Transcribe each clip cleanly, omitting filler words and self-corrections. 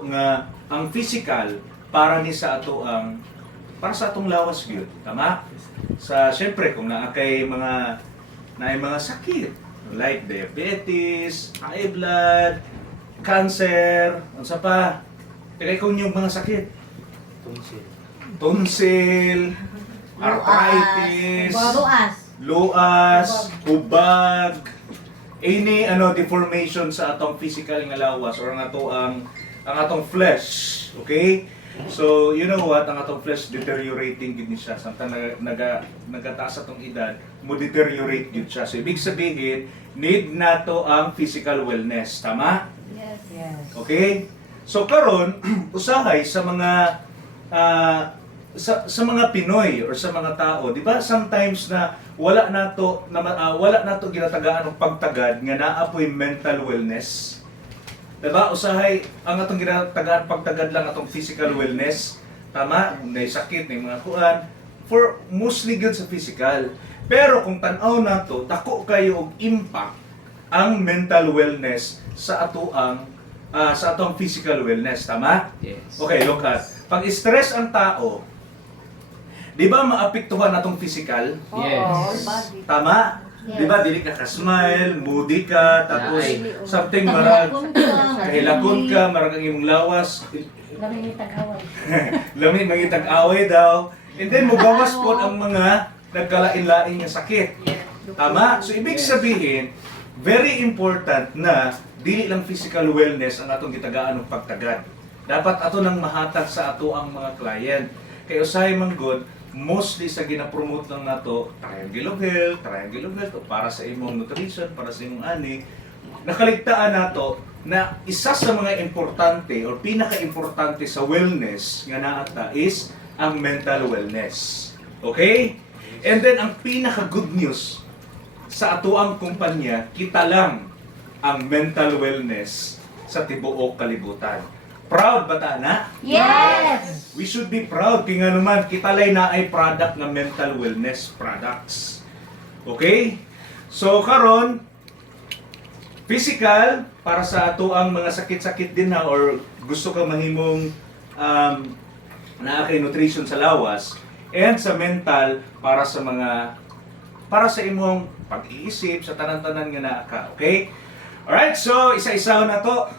nato nga ang physical para ni sa ato ang para sa atong lawas gyud, tama? Sa syempre kung naa kay mga sakit like diabetes, high blood, cancer, unsa pa? Kaya kung yung mga sakit, tonsil, arthritis, luas, hubag, any deformation sa atong physical nga lawas or ang atong flesh, okay? So, you know what, ang atong flesh deteriorating gid ni siya samtang nagataas atong edad, mo deteriorate gid siya. So, ibig sabihin, need nato ang physical wellness, tama? Yes. Yes. Okay? So karon usahay sa mga sa mga Pinoy or sa mga tao, di ba? Sometimes na wala nato ginatagaan og pagtagad nga naa po'y mental wellness. Diba? Usahay ang atong ginatagaan pagtagad lang atong physical wellness. Tama? May sakit, may mga kuan for mostly good sa physical. Pero kung tan-aw nato, dako kayo og impact ang mental wellness sa atong physical wellness, tama? Yes. Okay, look at. Pag stress ang tao, di ba maapektuhan atong physical? Yes. Tama? Yes. Di ba dili ka ka-smile, moody ka, tapos something marag kahilakon ka, marag ang imong lawas, lami mangitag away daw. And then mugawas po ang mga nagkalain-lain nga sakit. Tama? So ibig sabihin, very important na dili lang physical wellness ang atong gitagaan og pagtagad. Dapat ato nang mahatag sa ato ang mga client. Kay usahay man god, mostly sa gina-promote lang nato triangle of health para sa imong nutrition, para sa imong ani. Nakaligtaan nato na isa sa mga importante or pinaka-importante sa wellness nga naata is ang mental wellness. Okay? And then ang pinaka-good news sa atuang kumpanya, kita lang ang mental wellness sa tibuok kalibutan. Proud ba ta na? Yes! We should be proud kaya nga naman kita lay na ay product ng mental wellness products. Okay? So karon physical para sa ato ang mga sakit-sakit din na or gusto ka mahimong naa kay nutrition sa lawas, and sa mental para sa imong pag-iisip sa tanan-tanan nga naa ka. Okay? Alright, so isa-isaw na to.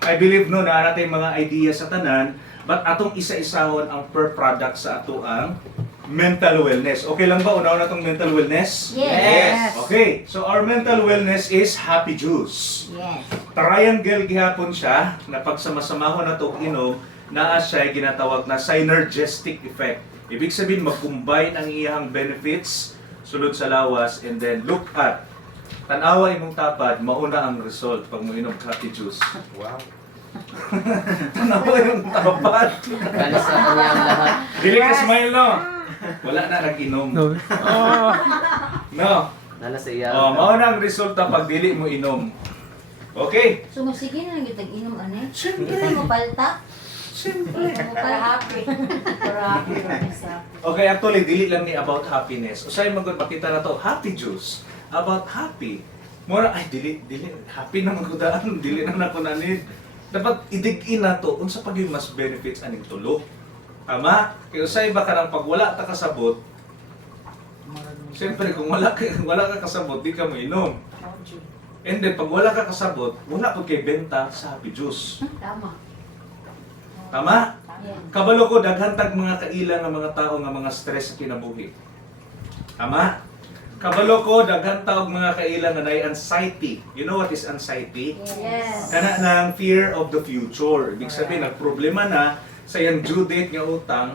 I believe no na natin mga idea sa tanan, but atong isa-isahon ang per product sa ato ang mental wellness. Okay lang ba unaw na tong mental wellness? Yes. Okay, so our mental wellness is happy juice. Yes. Triangle gihapon siya na pagsamasamaho na to inom, naa siya ginatawag na synergistic effect. Ibig sabihin mag-combine ang iyang benefits sulod sa lawas, and then look at tanawa imong tapad, mauna ang result pag mo inom happy juice. Wow. Tanawa imong tapad. Kaya sa kanya ang lahat. Dili ka smile no. Wala na nag-inom. No. Nala sa iya. Oh, mauna ang resulta pag dili mo inom. Okay? So, masige na lang kitag inom, ane? Siyempre. Kita mo palta? Siyempre. Para happy. Para happy. Okay, actually, dili lang ni about happiness. Usay magod makita na to, happy juice. About happy. Mura, ay, dili, happy na magudaan, dili na nakunanin. Dapat idig-in na to, unsa pag yung mas benefits aning tulo. Tama? Kaya usay ba ka nang pag wala ta kasabot, siyempre kung wala ka kasabot, di ka mo inom. And then, pag wala ka kasabot, wala po kay benta sa happy juice. Tama. Tama? Yeah. Kabalo ko, daghantag mga kailang ng mga tao nga mga stress sa kinabuhi. Tama? Kabalo ko, daghantag mga kailang nga na anxiety. You know what is anxiety? Yes. Kana ng fear of the future. Ibig sabihin, nagproblema na sa yung due date nga utang,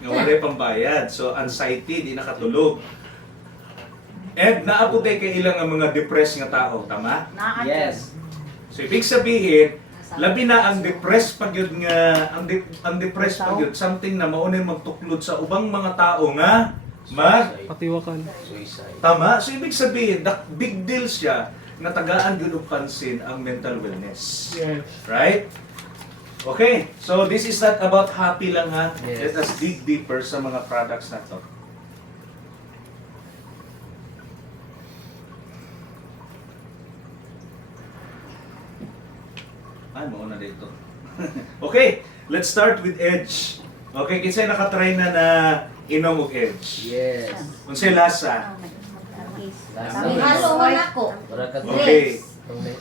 nga walay pambayad. So, anxiety, di nakatulog. And naabot kay kailang nga mga depressed nga tao. Tama? Yes. So, ibig sabihin, labi na ang depressed pagyud nga ang depressed pagyud something na maunay magtuklod sa ubang mga tao nga Patiwakan. Suicide. tama. So ibig sabihin, big deal siya na tagaan gyud og pansin ang mental wellness. Yes. Right? Okay. So this is not about happy lang ha. Yes. Let us dig deeper sa mga products na to. Ay, mauna dito. Okay, let's start with edge. Okay, kinsay nakatry na inom og edge? Yes. Unsay lasa? May halo man ako. Para ka Okay.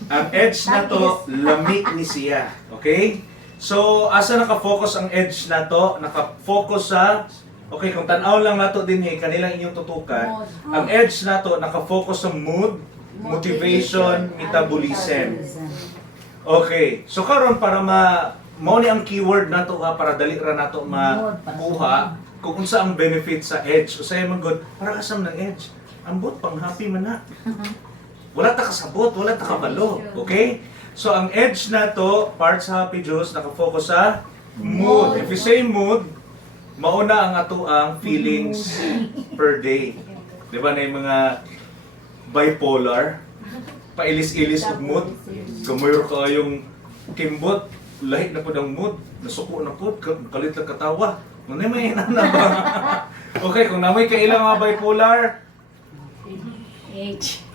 Ang edge na to, lamig ni siya. Okay? So, asa naka-focus ang edge na to? Naka-focus sa, okay, kung tanaw lang nato din kanilang inyong tutukan. Ang edge na to, naka-focus sa mood, motivation, metabolism. Okay. So, karon para mao ni ang keyword nato ha, para dali ra nato makuha kung unsa ang benefit sa edge. Usay man gud, para asam ng edge. Ambot pang happy man na. Wala ta kasabot, wala ta kabalo. Okay? So, ang edge na to, part sa Happy Juice, nakafocus sa mood. If you say mood, mauna ang ato ang feelings per day. Di ba na yung mga bipolar, pailis-ilis og mood, gamoyor ka yung kimbot, lahit na po ng mood, nasuko na po, kalit lang katawa. Ngunit may hinana ba? Okay, kung namoy ka ilang mga bipolar, Edge.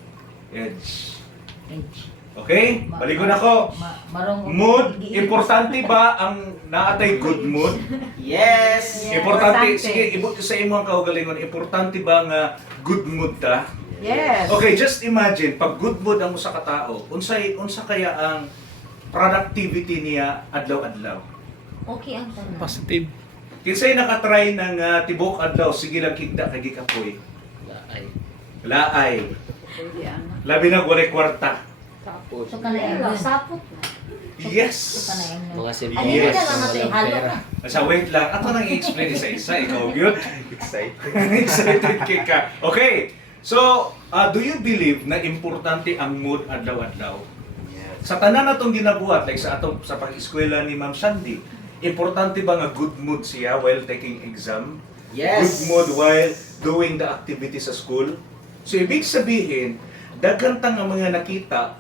edge. Edge. Okay? Baligon ako. Mood, importante ba ang naatay good mood? Yes. Importante, sige, ibot ko sa imo ang kaugalingon, importante ba nga good mood ta? Yes. Okay, just imagine, pag good mood ang usa ka tao, unsa kaya ang productivity niya adlaw-adlaw? Okay ang tanan. Positive. Kinsay nakatry ng tibok adlaw, sige lang kigda kay gikapoy. Ay. Laay. Pwede ano. Labi na walay kwarta. Tapos. So kanang sapot. Yes. So kanang Mga simple. Ano Yes. na lang natin halo na. Asa wait lang, ato nang i-explain isa-isa, ikaw gyud. Excited. Excited kay ka. Okay. So, do you believe na importante ang mood adlaw-adlaw? Sa tanan natong ginabuhat, like sa atong sa pag-eskwela ni Ma'am Shandy, importante ba nga good mood siya while taking exam? Yes. Good mood while doing the activities sa school? So, ibig sabihin, daghan ta nga mga nakita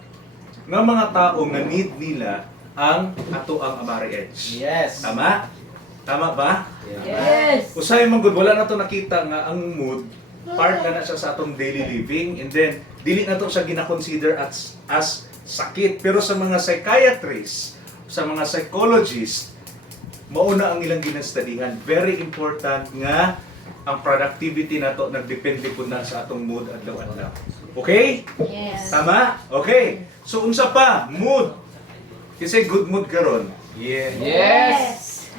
nga mga tao nga need nila ang ato ang Amari Edge. Yes. Tama? Tama ba? Yes. Usay man gud wala na to nakita nga ang mood part na siya sa atong daily living, and then dili na to siya gina-consider as sakit. Pero sa mga psychiatrists, sa mga psychologists, mauna ang ilang ginastudihan. Very important nga ang productivity na to nagdepende po na sa atong mood adlaw-adlaw. Okay? Yes. Tama? Okay. So unsa pa? Mood. Kasi good mood karon. Yeah. Yes.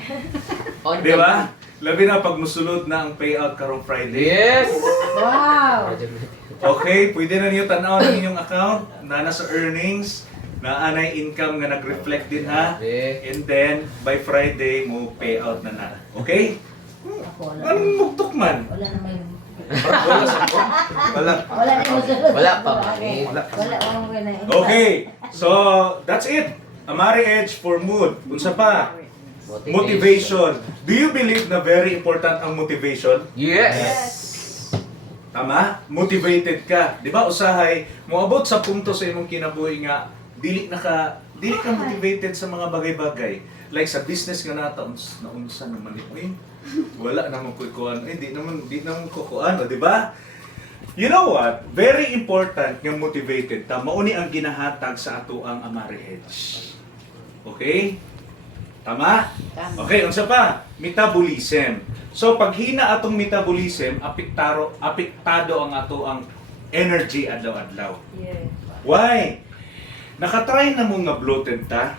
On Di ba? Labi na pag musulod na ang payout karong Friday. Yes. Wow. Okay, pwede na niyo tanaw ang inyong account na nasa earnings, na anay income nga nag-reflect din ha. And then by Friday mo payout na. Okay? Ako wala. Anong mugtok man? Wala na may Wala sa ko. Wala. wala na yung musulod. Wala pa, mami. Wala wala. Okay. So, that's it. Amari Edge for mood. Unsa pa? Motivation. Do you believe na very important ang motivation? Yes. Tama? Motivated ka. Di ba usahay, moabot sa punto sa imong kinabuhi nga, dili ka motivated sa mga bagay-bagay. Like sa business nga naunsa naman ni wala namang kukuan. Di naman kukuan, di ba? You know what? Very important nga motivated ta. Mauni ang ginahatag sa ato ang Amari Edge. Okay? Tama? Okay, unsa pa? Metabolism. So pag hina atong metabolism, apektado ang ato ang energy adlaw-adlaw. Yes. Why? Nakatry na mo nga bloated ta?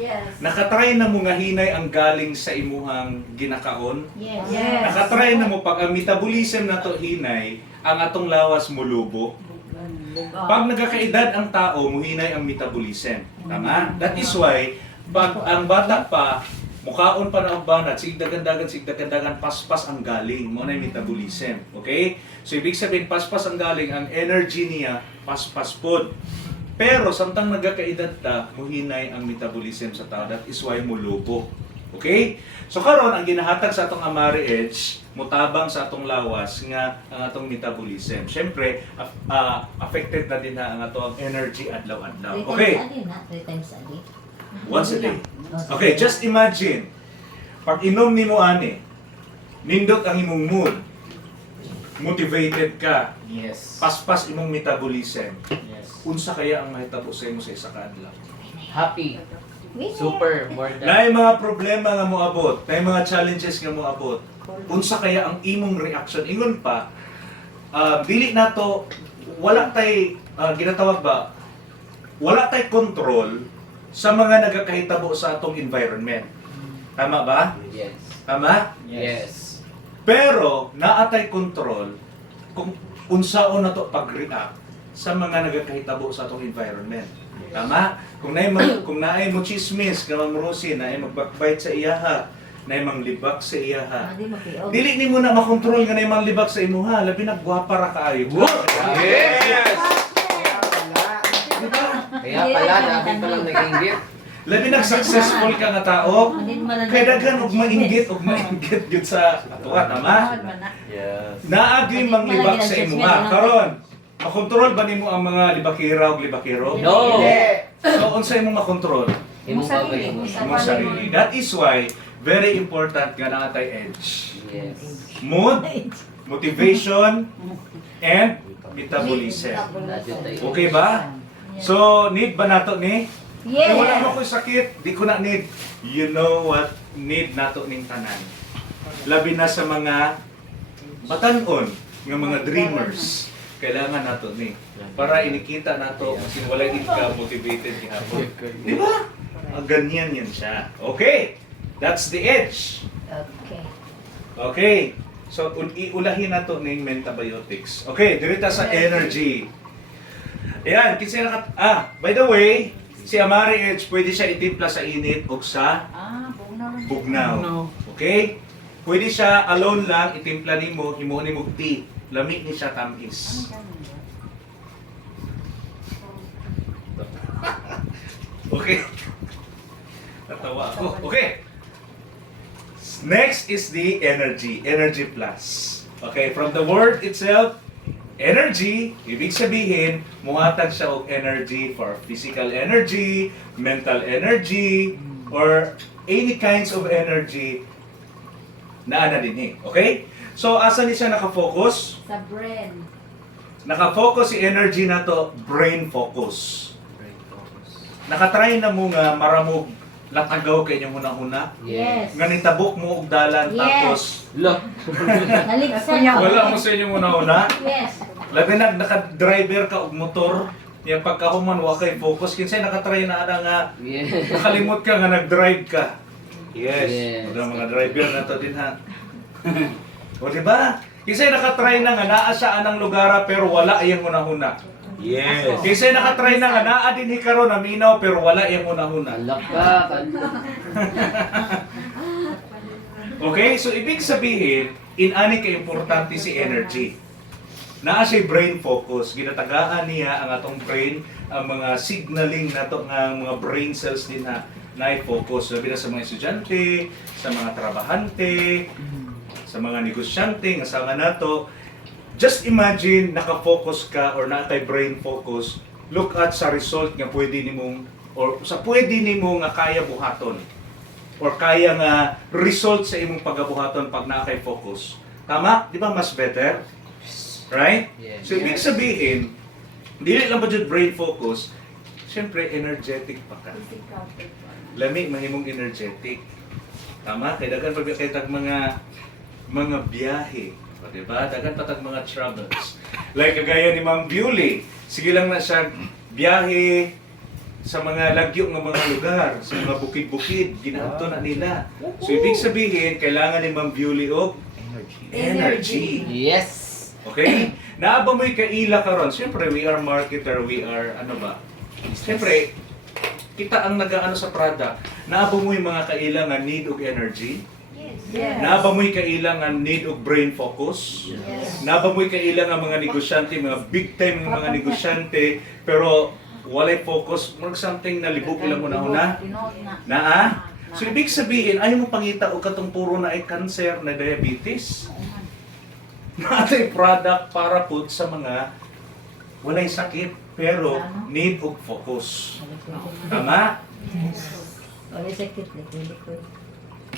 Yes. Nakatry na mo nga hinay ang galing sa imuhang ginakaon? Yes. Yes. Nakatry na mo pag ang metabolism na to hinay, ang atong lawas mulubo? Pag nagkakaedad ang tao, muhinay ang metabolism. Tama? That is why, pag ang bata pa, mukhaon pa na ang banat, sigdagan-dagan, paspas ang galing. Mo na yung metabolism. Okay? So, ibig sabihin, paspas ang galing, ang energy niya, paspas pod. Pero, samtang nagkakaedad ta, muhinay ang metabolism sa tao. That is why mulubo. Okay? So karon ang ginahatag sa atong Amari Edge, mutabang sa atong lawas nga ang atong metabolism. Syempre, affected na din na ang atong energy adlaw-adlaw. Okay? 3 times a day. Once a day. Okay, just imagine. Pag inom nimo ani, nindot ang imong mood. Motivated ka. Yes. Paspas imong metabolism. Yes. Unsa kaya ang mahitabo sa imo sa isa ka adlaw? Happy. Winner. Super. More than. Na mga problema nga mo abot, na mga challenges nga mo abot. Unsa kaya ang imong reaction? Ingon pa, dili nato wala tay ginatawag ba? Wala tay control sa mga nagakahitabo sa atong environment. Tama ba? Yes. Tama? Yes. Pero naatay control kung unsaon nato pag-react sa mga nagakahitabo sa atong environment. Tama? Kung naay mo chismis, ka mamrusi, naay magbakbite sa iyaha, naay manglibak sa iyaha. Hindi makiog. Dili nimo na makontrol nga naay manglibak sa imuha, labi na gwapa ra kaayo. Yes! Diba? Kaya pala, dami palang nag-inggit. Labi na successful ka nga tao. Hindi man Kaya daghan og mainggit gyud sa atuwa, tama? Yes. Naagi manglibak sa imuha. Karon, makontrol ba nimo ang mga libakira ug libakiro? No! So unsa imong makontrol? Imong sarili. pagkain. Imong sarili. That is why very important nga naatay edge. Yes. Mood, motivation, and metabolism. Okay ba? So need ba nato ni? Yes. Kung wala mo ko sakit, di ko na need. You know what need nato ning tanan. Labi na sa mga batan-on nga mga dreamers. Kailangan nato ni para inikita nato kasi wala gid ka motivated gihapon. Di ba? Ganyan yan siya. Okay. That's the edge. Okay. Okay. So iulahin nato ning mentabiotics. Okay, dirita sa energy. Ayan, kinsa by the way, si Amari Edge pwede siya itimpla sa init o sa bugnaw. No. Okay? Pwede siya alone lang itimpla nimo, himuon nimo tea. Lami ni siya tamis. Okay. Natawa ako. Okay. Next is the energy. Energy plus. Okay, from the word itself, energy, ibig sabihin, muhatag siya og energy for physical energy, mental energy, or any kinds of energy na ana dinhi. Okay? So, asa ni siya nakafocus? Sa brain. Nakafocus si energy na to, brain focus. Nakatry na mo nga maramog latagaw kay inyong hunahuna. Yes. Nga nitabok mo og dalan Yes. tapos Lo. Naligsan ako. wala mo sa inyong hunahuna. Yes. Labi na naka-driver ka og motor, yung pagkahuman wa kay focus kinsay nakatry na ana nga Yes. nakalimot ka nga nag-drive ka. Yes. Yes. Mga driver na to din ha. O diba? Kinsay nakatry na nga naa sa anang lugar pero wala iyang hunahuna. Yes. Kinsay nakatry na nga naa din hikaron na minaw pero wala iyang hunahuna. Alak ka. Okay, so ibig sabihin, inani ka importante si energy. Naa siya brain focus, ginatagaan niya ang atong brain, ang mga signaling nato nga mga brain cells din na focus. Sabi na sa mga estudyante, sa mga trabahante, sa mga negosyante, nga sanga nato. Just imagine naka-focus ka or natay brain focus, look at sa result nga pwede nimong or sa pwede nimo nga kaya buhaton or kaya nga result sa imong pagabuhaton pag nakay focus. Tama? Di ba mas better? Right? Yes. So ibig sabihin, dili lang ba jud brain focus, syempre energetic pa ka. Lami mahimong energetic. Tama? Kaya daghan pa kay tag mga biyahe. O, diba? Daghan pa tag mga travels. Like kagaya ni Ma'am Bewley, sige lang na siya biyahe sa mga lagyo ng mga lugar, sa mga bukid-bukid, ginaadto na nila. So ibig sabihin, kailangan ni Ma'am Bewley og energy. Yes. Okay? Naaba mo'y kaila karon. Siyempre, we are marketer, we are ano ba? Siyempre, kita ang nag-ano sa product. Naaba mo'y mga kailangan need og energy. Yes. Naaba mo'y kailangan need og brain focus. Yes. Naaba mo'y kailangan mga negosyante, mga big time mga negosyante, pero walay focus, mag something na libog ilang una-una. Naa? So ibig sabihin, ayaw mo pangita o katong puro na ay cancer, na diabetes. Natay product para po sa mga walay sakit, pero need og focus. Tama? Wala sakit. Liquid.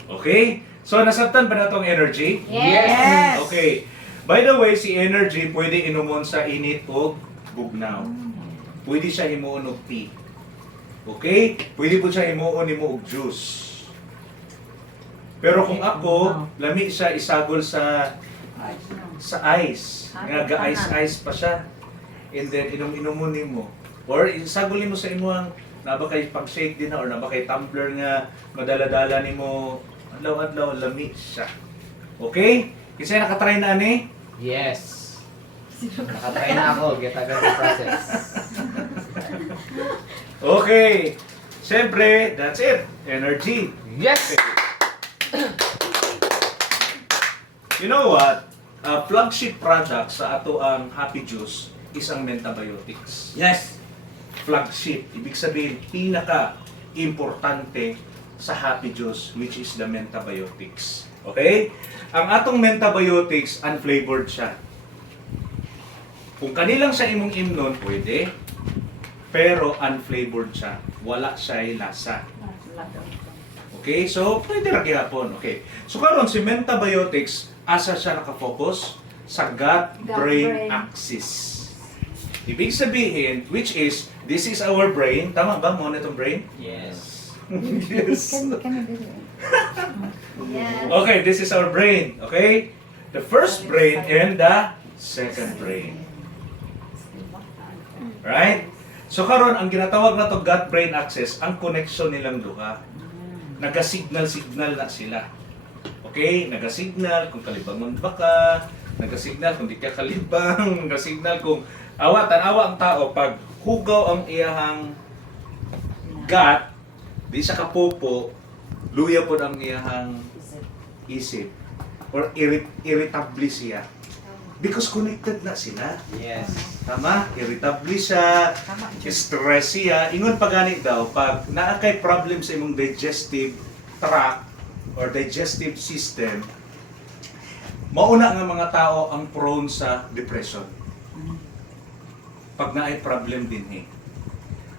Okay? So nasabtan ba na tong energy? Yes. Okay. By the way, si energy pwede inumon sa init o bugnaw. Pwede siya himuon og tea. Okay? Pwede po siya imuon nimo og juice. Pero kung ako, lami siya isagol sa ice. Nga ga-ice pa siya. And then inom-inomon nimo. Or isagol nimo sa imuang naba kay pag-shake din na or naba kay tumbler nga madala-dala nimo adlaw-adlaw lami siya. Okay? Kasi nakatry na ani? Yes. Nakatry na ako. Get agad the process. Okay. Siyempre, that's it. Energy. Yes! You know what? Flagship product sa ato ang Happy Juice is ang Mentabiotics. Yes. Flagship. Ibig sabihin, pinaka-importante sa Happy Juice, which is the Mentabiotics. Okay? Ang atong Mentabiotics, unflavored siya. Kung kanilang sa imong imnon, pwede. Pero unflavored siya. Wala siya'y lasa. Okay? So, pwede ra gihapon. Okay. So, karon si Mentabiotics, asa siya nakafocus? Sa gut-brain axis. Ibig sabihin, which is, this is our brain. Tama ba? Mo na itong brain? Yes. Yes. Yes. Okay, this is our brain. Okay? The first brain and the second brain. Right? So karon ang ginatawag na to gut-brain axis, ang connection nilang duha. Nagasignal-signal na sila. Okay? Nagasignal kung kalibangon ba ka, nagasignal kung di ka kalibang, nagasignal kung tanawa ang tao pag hugaw ang iyahang gut, di sa kapopo, luya po ang iyahang isip or irritable siya. Because connected na sila. Yes. Tama? Irritable siya, stress siya. Ingon pa gani daw, pag naakay problem sa imong digestive tract or digestive system, mauna nga mga tao ang prone sa depression. Pag naay problem din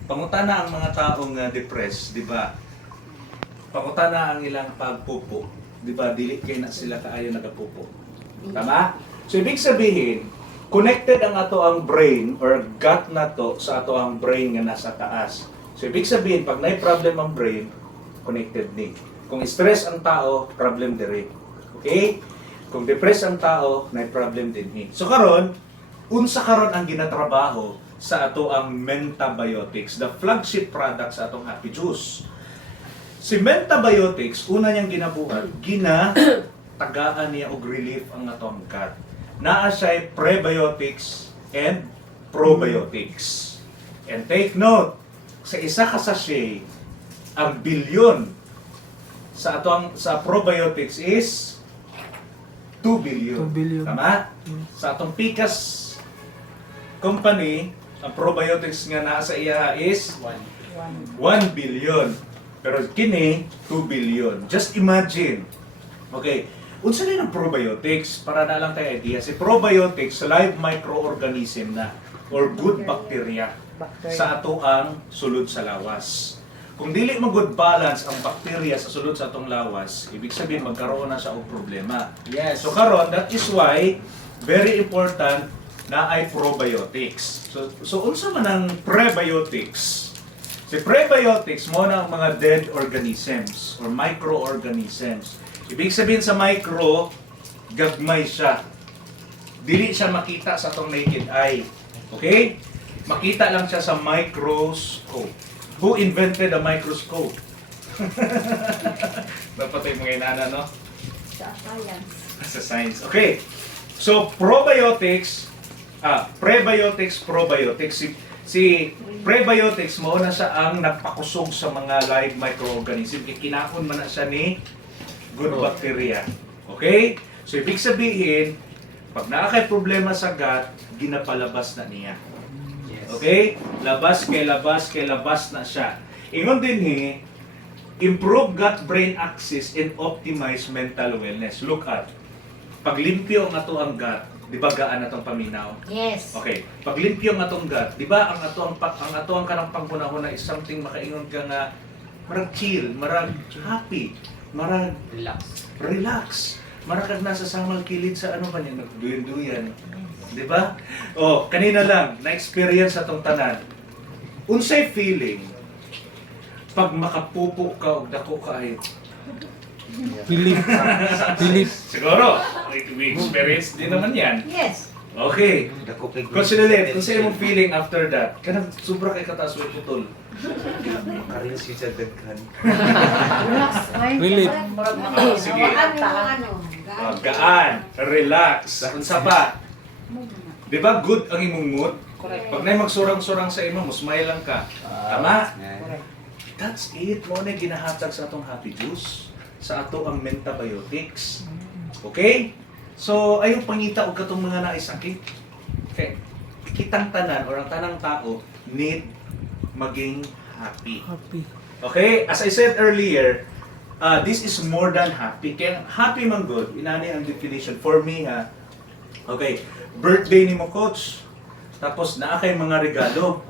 pangutana ang mga taong depressed, di ba? Pangutana ang ilang pagpupo, di ba? Dili kay na sila kaayo nagapupo. Tama? So, ibig sabihin, connected ang ato ang brain or gut na to sa ato ang brain nga nasa taas. So, ibig sabihin, pag may problem ang brain, connected ni. Kung stress ang tao, problem dire. Okay? Kung depressed ang tao, may problem din ni. So, karon, unsa karon ang ginatrabaho sa ato ang Mentabiotics, the flagship product sa atong Happy Juice. Si Mentabiotics, una niyang ginabuhat, tagaan niya og relief ang atong gut. Naa siya prebiotics and probiotics. And take note, sa isa ka sachet, ang bilyon sa probiotics is 2 billion. 2 billion. Tama? Sa atong Picas company, ang probiotics nga naa sa iya is 1 billion. Pero kini 2 billion. Just imagine. Okay. Unsa din ang probiotics? Para na lang tayo idea. Si probiotics, live microorganism na or good bacteria sa ato ang sulod sa lawas. Kung dili mag-good balance ang bacteria sa sulod sa atong lawas, ibig sabihin magkaroon na sa og problema. Yes. So karon, that is why very important na ay probiotics. So unsa man ang prebiotics? Si prebiotics mo na ang mga dead organisms or microorganisms. Ibig sabihin sa micro, gagmay siya. Dili siya makita sa atong naked eye. Okay? Makita lang siya sa microscope. Who invented a microscope? Dapat yung mga inana, no? Sa science. Sa science. Okay. So, probiotics, prebiotics, probiotics. Si prebiotics mo na siya ang nagpakusog sa mga live microorganism. Kinakon man na siya ni good bacteria. Okay? So, ibig sabihin, pag nakakay problema sa gut, ginapalabas na niya. Yes. Okay? Labas na siya. Ingon din improve gut-brain axis and optimize mental wellness. Look at, pag limpyo ang ato ang gut, di ba gaan atong paminaw? Yes. Okay. Pag limpyo ang atong gut, di ba ang ato ang kanang pangkunahon is something makaingon ka nga marag chill, marag happy, marag relax. Marag nasa samal kilid sa ano ba niya, nagduyan-duyan. Di ba? Oh, kanina lang, na-experience atong tanan. Unsay feeling pag makapupo ka o dako ka ay Relief. Relief. siguro, may experience din naman yan. Yes. Okay. Dako kay Coach Lilit, kung sa'yo mong feeling after that, kanang sobra kay kataas mo putol. Karin si sa daghan. Relax. Relief. Sige. Ano? Gaan, relax. Unsa pa? Di ba good ang imong mood? Pag na magsurang-surang sa imo, musmay lang ka. Tama? That's it. Mo na ginahatag sa atong happy juice. Sa ato ang mentabiotics. Okay? So, ayaw pangita og katong mga naisakit. Okay. Kitang tanan or ang tanang tao need maging happy. Happy. Okay? As I said earlier, this is more than happy. Kaya happy man good, inani ang definition. For me, okay, birthday ni mo, coach. Tapos naa kay mga regalo.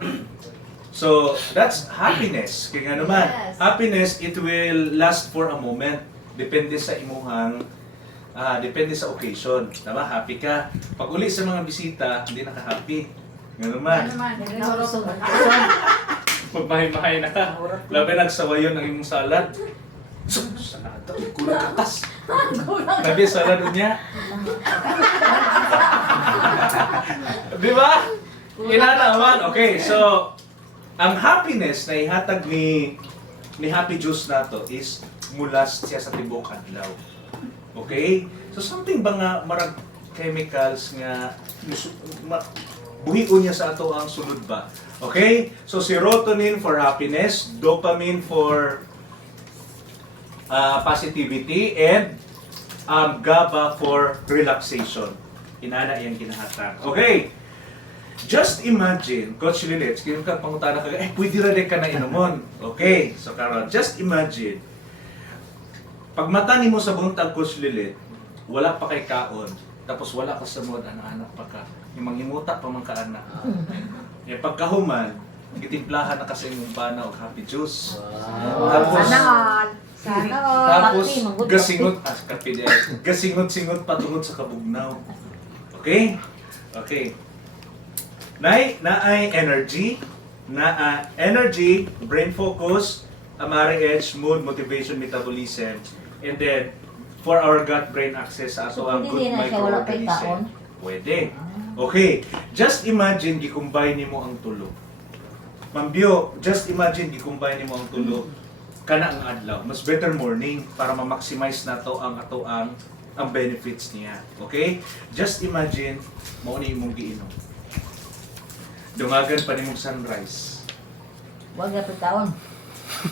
So, that's happiness. Kaya nga naman, Yes. happiness, it will last for a moment. Depende sa imuhang, depende sa occasion. Tama? Happy ka. Pag uli sa mga bisita, hindi naka-happy. Nga naman. Pagmahay-mahay na ka. Labi nagsawayon ang imong salad. Salad, kulang atas. Labi salad niya. Di ba? Ina naman. Okay, so ang happiness na ihatag ni Happy Juice nato is mula siya sa tibuok adlaw. Okay? So something ba nga marag chemicals nga buhion niya sa ato ang sulod ba? Okay? So serotonin for happiness, dopamine for positivity, and GABA for relaxation. Inana iyang kinahatag. Okay? Just imagine, Coach Lilit, kung ka pangutana ka, pwede rin ka na inumon. Okay, so karon, just imagine, pag mata mo sa buntag, Coach Lilit, wala pa kay kaon, tapos wala ka sa mood, anak pa ka, yung manghimuta pa man ka anak. Pagkahuman, gitimplahan na kasi yung pana o happy juice. Tapos, Sana tapos gasingot, gasingot-singot patungod sa kabugnaw. Okay? Okay. Naay energy, brain focus, amare edge, mood, motivation, metabolism, and then for our gut-brain access sa ato ang good microorganism. Pwede. Okay, just imagine gi-combine nimo ang tulo. Mambyo, just imagine gi-combine nimo ang tulo kana ang adlaw. Mas better morning para ma-maximize nato ang ato ang benefits niya. Okay? Just imagine mao ni imong giinom. Dungagan pa nimong sunrise. Huwag na taon.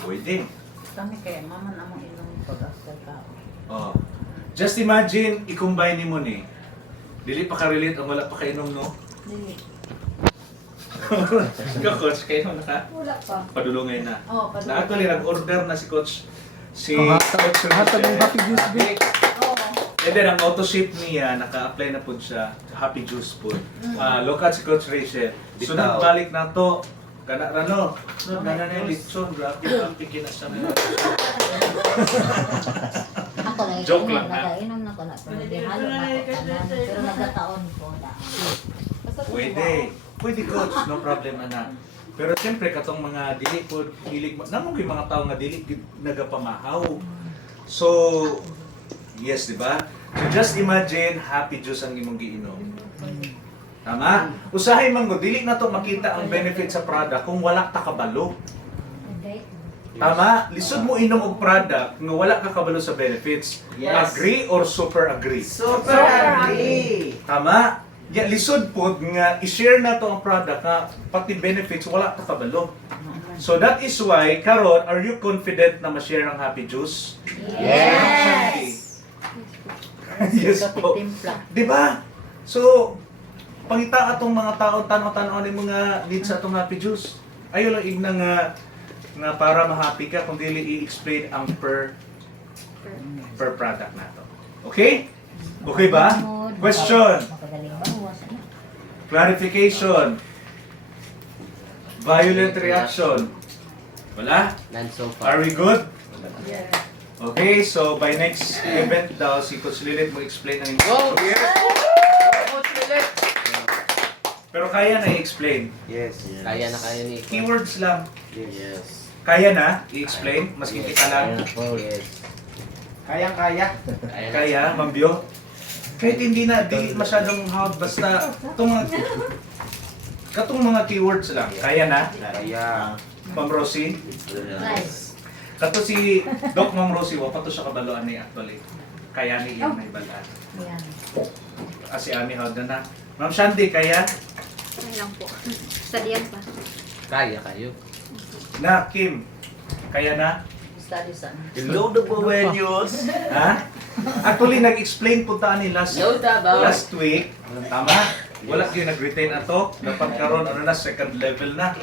Pwede. Kami kaya mama na mong inom pag-after taon. Oh. Just imagine, i-combine ni mo ni. Dili pa ka-relate ang wala pa kainom, no? Dili. Ikaw, coach, kainom na ka? Wala pa. Padulungay na. Oo, padulungay. Na actually, nag-order na si coach. Si Hatag ng happy juice, babe. Oo. And then, ang auto-ship niya, naka-apply na po siya happy juice po. Look at si Coach Rachel. So, Bitaw. nagbalik na to. Kana rano. Kana na yung litson. Grabe, ang pikin na siya. Ako na Joke lang, ha? Nagainom na ko na. Pero di halo na ko tanan. Pero nagkataon ko na. Pwede. Pwede, coach. No problem na. Pero siyempre, katong mga dili po, hilig mo. Namang yung mga tao nga dili nagapamahaw. So, yes, di ba? So just imagine, happy juice ang imong giinom. Tama? Usahay man go, dili na to makita ang benefit sa product kung wala ta kabalo. Hindi. Tama? Lisod mo inom og product nga wala ka kabalo sa benefits. Yes. Agree or super agree? Super agree! Tama? Ya, lisod po nga i-share na to ang product nga pati benefits wala ta kabalo. So that is why, karon, are you confident na ma-share ang happy juice? Yes! Yes po. Di ba? So, pangita atong mga tao, tanaw-tanaw ni mga needs sa atong happy juice. Ayaw lang igna nga para ma-happy ka, kung dili i-explain ang per product nato. Okay? Okay ba? Question. Makagaling ba? Huwas na. Clarification. Violent reaction. Wala? None so far. Are we good? Yeah. Okay, so by next event daw, si Coach Lilit mo explain ang Wow! Yes! Coach Lilit! Pero kaya na i-explain. Yes. Kaya na kaya ni Coach. Keywords lang. Yes. Kaya na i-explain maski kita lang. Yes. Kayang-kaya. Kaya, Ma'am Bio? Kahit hindi masyadong hard, basta katong mga keywords lang. Kaya na, Kaya. Ma'am Rosie. Nice. Kato si Doc Ma'am Rosie, wapat to siya kabaloan ni actually. Kaya ni iyang may balaan. Yan. Kasi ami hawd na na. Ma'am Shandy, kaya? Kaya lang po. Studian pa. Kaya kayo. Na, Kim, kaya na? Study sa Hello, the Buenos. Ha? Actually, nag-explain po taan ni last week. Tama? Wala kayo nag-retain ato. Dapat karon ano na, second level na.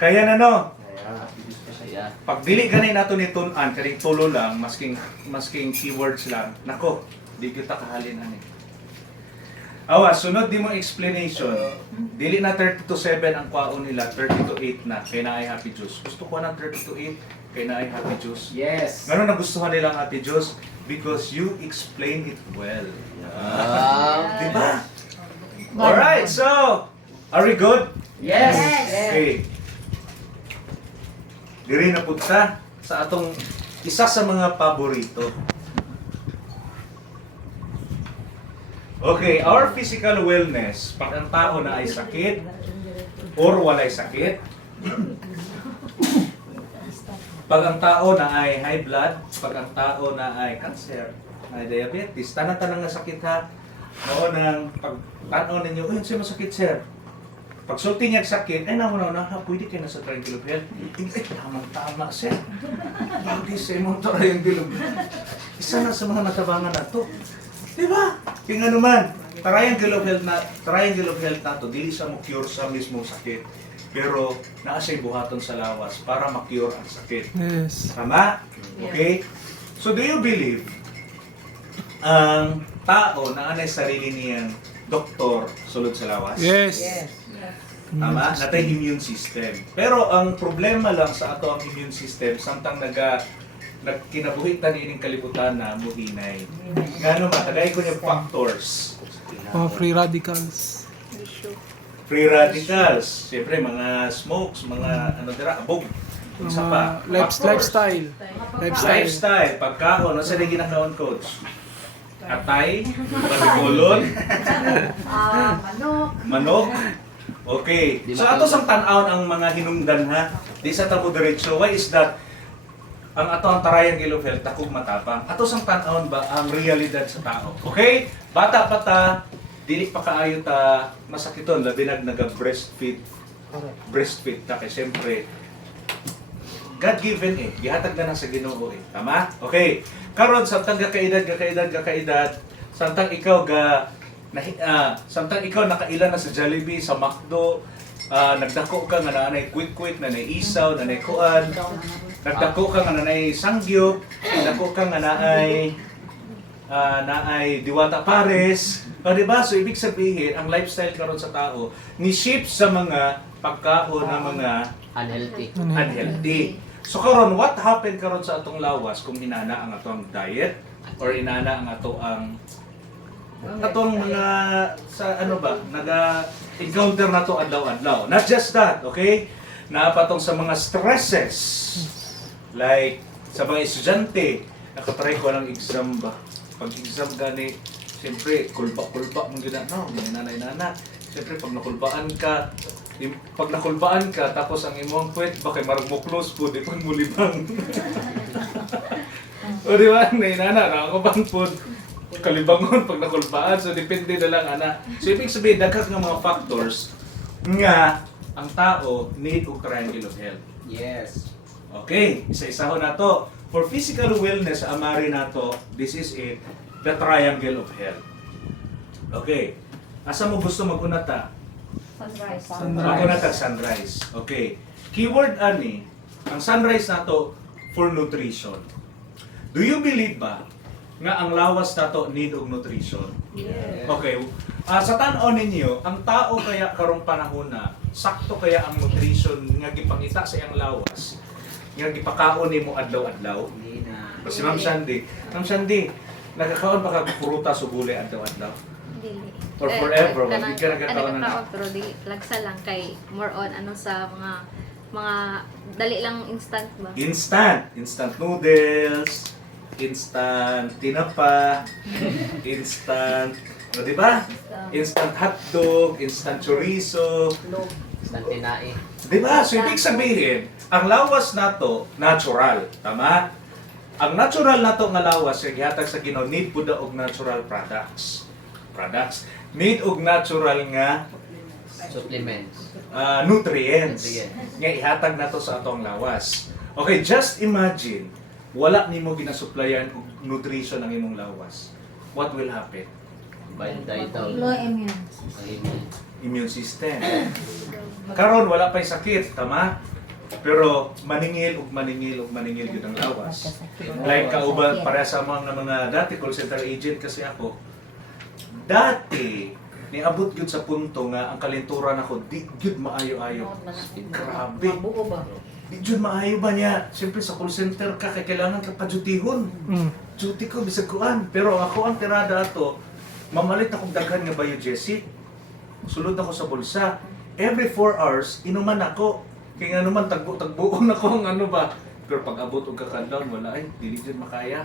Kaya na no? Kaya. Pag dili ganin nato ni tun-an, kaning tulo lang, masking keywords lang. Nako, di kita kahalin ani. Awa, sunod di mo explanation. Dili na 30 to 7 ang kwaon nila, 30 to 8 na. Kaya na ay happy juice. Gusto ko ng 30 to 8, kaya na ay happy juice. Yes. Ngayon nagustuhan nilang happy juice because you explain it well. Diba? Alright, so, are we good? Yes. Okay. Diri na punta sa atong isa sa mga paborito. Okay, our physical wellness, pag ang tao na ay sakit or walay sakit, pag ang tao na ay high blood, pag ang tao na ay cancer, ay diabetes, tanang-tanang nga sakit ha, oo nang pag tanaw ninyo, uy, sa'yo masakit sir. Pag sulti niya sakit, ay naman na, pwede kayo na sa Triangle of Health. Ay, tamang-tama sir. Bakit sa imong Triangle of Health? Isa na sa mga natabangan na to. Diba? Tingnan naman, Triangle of Health na to, dili sa mo cure sa mismong sakit. Pero naasay buhaton sa lawas para ma-cure ang sakit. Yes. Tama? Okay? So do you believe ang tao na anay sarili niyang doktor sulod sa lawas? Yes. Tama? Natay immune system. Pero ang problema lang sa ato ang immune system, samtang nagkinabuhitan ining kalibutan na muhinay. Ngano matagay ko yung factors. Mga free radicals. Issue. Free radicals, siyempre mga smokes, mga ano dira, abog. Isa pa. Lifestyle. Lifestyle, pagkaon, ano sa rin ginakaon coach? Atay, balikolon, Manok. manok. Okay. So ato sang tan-aon ang mga hinungdan ha. Di sa tabo diretso. Why is that? Ang ato ang Triangle of Health takog matapang. Ato sang tan-aon ba ang realidad sa tao? Okay? Bata pa ta, dili pa kaayo ta masakiton labi naga-breastfeed. Breastfeed ta kay siyempre God given eh. Gihatag na sa Ginoo eh. Tama? Okay. Karon samtang gakaedad, samtang ikaw samtang ikaw nakailan na sa Jollibee, sa McDo, nagdako ka nga nanay quick na nay isaw, na nay kuan, nagdako ka nga nanay sangyup, nagdako ka nga naay diwata pares. O diba? So ibig sabihin, ang lifestyle karon sa tao ni shape sa mga pagkaon ng mga unhealthy. So karon what happened karon sa atong lawas kung inana ang atong diet or inana ang atong mga sa ano ba naga-encounter na to adlaw-adlaw. Not just that, okay? Napatong sa mga stresses like sa mga estudyante, nakatry ko ng exam ba. Pag exam gani, siyempre kulba mong ginanaw, nanay-nana. Siyempre pag nakulbaan ka, tapos ang imong puwet, bakit marag mo close po, di pag mulibang. O di ba, nainana, nakakabang po, kalibangon pag nakulbaan, so depende na lang, ana. So ibig sabihin, dagkas ng mga factors nga ang tao need og Triangle of Health. Yes. Okay, isa-isaho na to. For physical wellness, amari na to, this is it, the Triangle of Health. Okay, asa mo gusto mag-unata? Sunrise. Mag-unata sunrise. Okay, keyword ani, ang sunrise na to for nutrition. Do you believe ba nga ang lawas na to need og nutrition? Yes. Okay, sa tan-aw ninyo, ang tao kaya karong panahon na, sakto kaya ang nutrition nga gipangita sa iyang lawas, nga gipakaon nimo adlaw-adlaw? Hindi na. Si Ma'am Shandy, nagkakaon pa ka prutas o gulay adlaw-adlaw? Dili. Or forever, hindi ka nagkakaon ano na. pero di lagsa lang kay more on ano sa mga Mga dali lang instant ba? Instant noodles, instant tinapa, instant, di ba? Instant hotdog, instant chorizo, Instant tinai. di ba? So, ibig sabihin, ang lawas nato natural, tama? Ang natural nato nga lawas, yung gihatag sa Ginoo, need po og natural products. Need og natural nga Supplements. nutrients. Nutrients. Nga ihatag nato sa atong lawas. Okay, just imagine, wala nimo ginasuplayan og nutrition ang imong lawas. What will happen? Banday daw. Low immune. Ang immune. Immune system. Karon wala pa'y sakit, tama? Pero maningil yun ang lawas. Like kauban para sa mga dati call center agent kasi ako. Dati niabot gyud sa punto nga ang kalinturan ako di gyud maayo-ayo. Grabe. Mabuo ba? Di gyud maayo ba niya? Siyempre sa call center ka kay kailangan ka pa-dutihon. Duty ko bisag kuan. Pero ako ang tirada ato, mamalit akong daghan nga biogesic. Sulod ako sa bulsa. Every 4 hours inuman ako. Kaya nga naman tagbo-tagbuon ako ang ano ba. Pero pag abot og kakadlaw wala ay dili gyud makaya.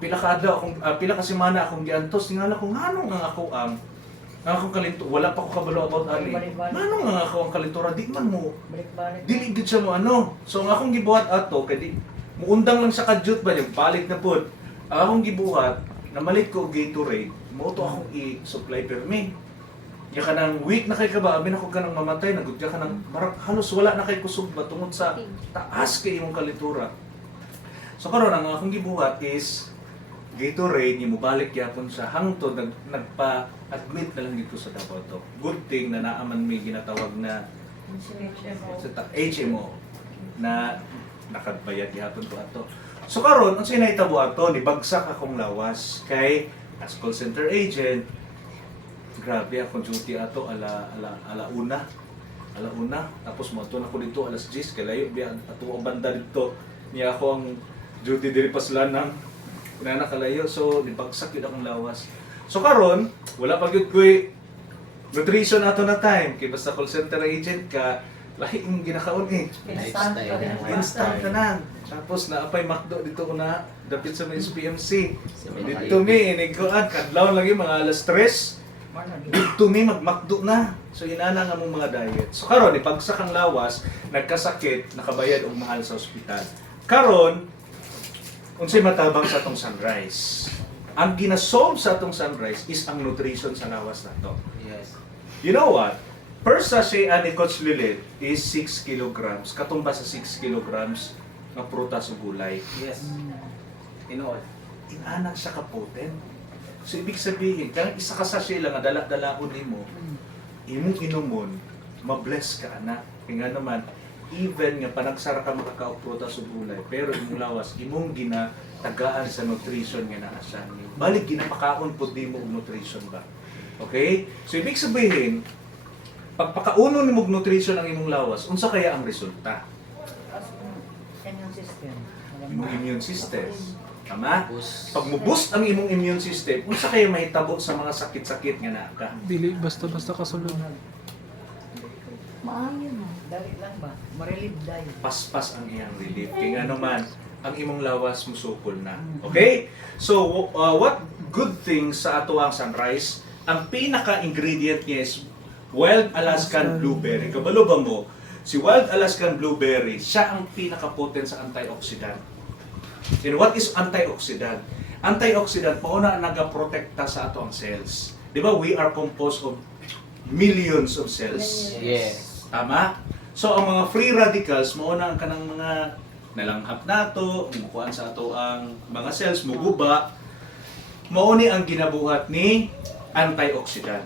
Pila ka adlaw akong pila ka semana akong giantos tingala ko nganong nga ako ang akong kalinto wala pa ko kabalo about ani. Nganong nga ako ang kalintura di man mo dili gid siya mo ano. So ang akong gibuhat ato kay di muundang lang sa kadyot ba yung balik na pud. Ang akong gibuhat namalit ko og Gatorade, mo to akong i-supply permi. Ya kanang week na kay ka ba, abi na ko kanang mamatay, nagudya ka nang halos wala na kay kusog ba tungod sa taas kay imong kalintura. So karon ang akong gibuhat is Gatorade, ni mo balik yapon sa hangtod nagpa-admit na lang dito sa Davao to. Good thing na naaman may ginatawag na HMO na nakadbayad gihapon to ato. So karon unsay nahitabo ato ni bagsak akong lawas kay as call center agent. Grabe akong duty ato ala una. Tapos mo na ko dito alas 10 kay layo biya ato ang banda dito. Niya ako ang duty diri pa sila nang nakalayo. So nibagsak yun akong lawas. So karon wala pa gyud koy nutrition ato na time kay basta call center agent ka lahi ang ginakaon eh. Instant ka na. Tapos naapay McDo dito ko na dapit sa may SPMC. Dito mi iniguan kadlaw lang yung mga alas 3. Dito mi mag-McDo na. So inana nga mong mga diet. So karon ipagsak ang lawas, nagkasakit, nakabayad og mahal sa ospital. Karon unsay matabang sa atong sunrise. Ang ginasolve sa atong sunrise is ang nutrition sa lawas nato. Yes. You know what? Per sachet ani Coach Lilit is 6 kilograms. Katumba sa 6 kilograms ng prutas o gulay. Yes. Inood. Inana siya ka-potent. So ibig sabihin, kung isa ka sachet lang, dala-dalahon nimo, imong inumon, mabless ka anak. Kaya nga naman, even nga panagsara ka makakaog prutas o gulay, pero imong lawas, imong ginatagaan sa nutrition nga naa siya. Balik ginapakaon po di mo og nutrition ba. Okay? So ibig sabihin, pagpakauno ni mong nutrition ang imong lawas, unsa kaya ang resulta? Immune system. Imong immune system. Tama? Boost. Pag mo-boost ang imong immune system, unsa kaya mahitabo sa mga sakit-sakit nga naa ka? Dili basta-basta kasulod. Maayo na. Dali lang ba? Marilib dahil. Paspas ang iyang relief. Kaya nga naman, ang imong lawas musukol na. Okay? So, what good things sa ato ang sunrise? Ang pinaka-ingredient niya is wild Alaskan blueberry. Kabalo ba mo? Si wild Alaskan blueberry, siya ang pinaka-potent sa antioxidant. And what is antioxidant? Antioxidant, pauna nagaprotekta sa ato ang cells. Di ba, we are composed of millions of cells. Yes. Tama? So, ang mga free radicals, mauna ang kanang mga nalanghap nato, mukuan sa ato ang mga cells, muguba, mauni ang ginabuhat ni antioxidant.